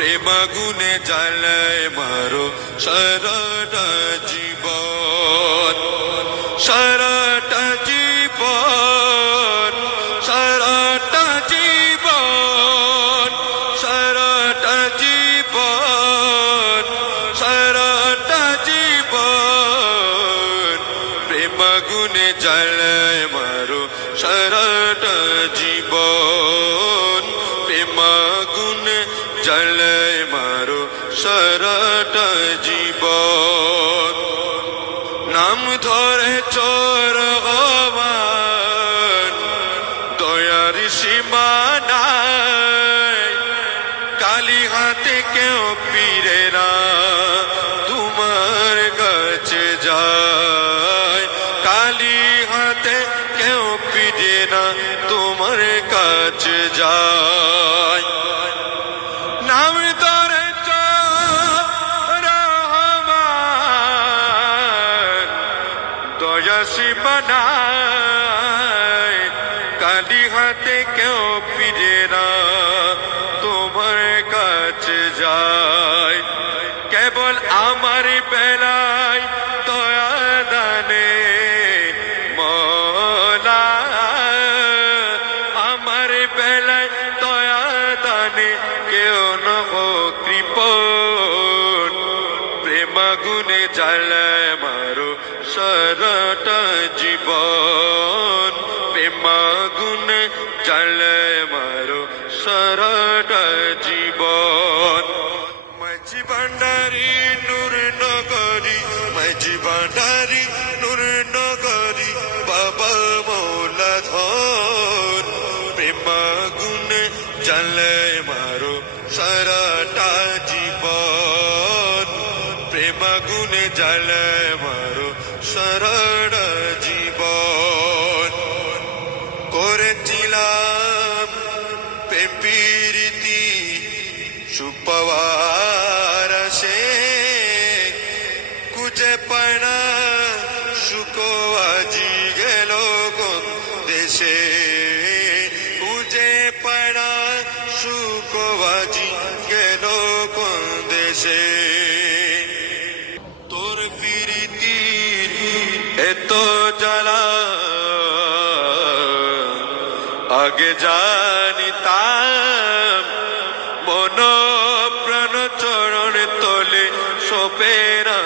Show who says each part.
Speaker 1: প্রেমাগুনে জ্বালায় মারো সারাটা জীবন সারাটা জীবন সারাটা জীবন সারাটা জীবন সারাটা জীবন। প্রেমাগুনে জ্বালায় মারো সারাটা জ্বালায় মারো সারাটা জীবন। নাম ধরে চোর হওয়ান দয়ার সীমানায়। কালী হাতে কেউ পিরে না, তোমার কাছে যায়। কালী হাতে কেউ পিরে না নাম ধরে রহমান দয়া সীমানায় কালী হাতে কেউ পিরে না, তোমার কাছে যায় কেবল আমার বেলায় দয়া দানে মলা। আমার বেলায় দয়া দানে প্রেমাগুনে জ্বালায় মারো সারাটা জীবন। প্রেমাগুনে জ্বালায় মারো সারাটা জীবন। মাঝি ভান্ডারি, নূর নগরী, মাঝি ভান্ডারি, নূর নগরী, বাবা মৌলা ধর প্রেমাগুনে জ্বালায় মারো প্রেমাগুনে জ্বালায় মারো সারাটা জীবন করেছিলাম পেপিরিতি সুপবার সে কুজে পায়না শুকো আজি গেল দেশে এত জ্বালা আগে জানিতাম মন প্রাণ চরণ তোলে সপেরা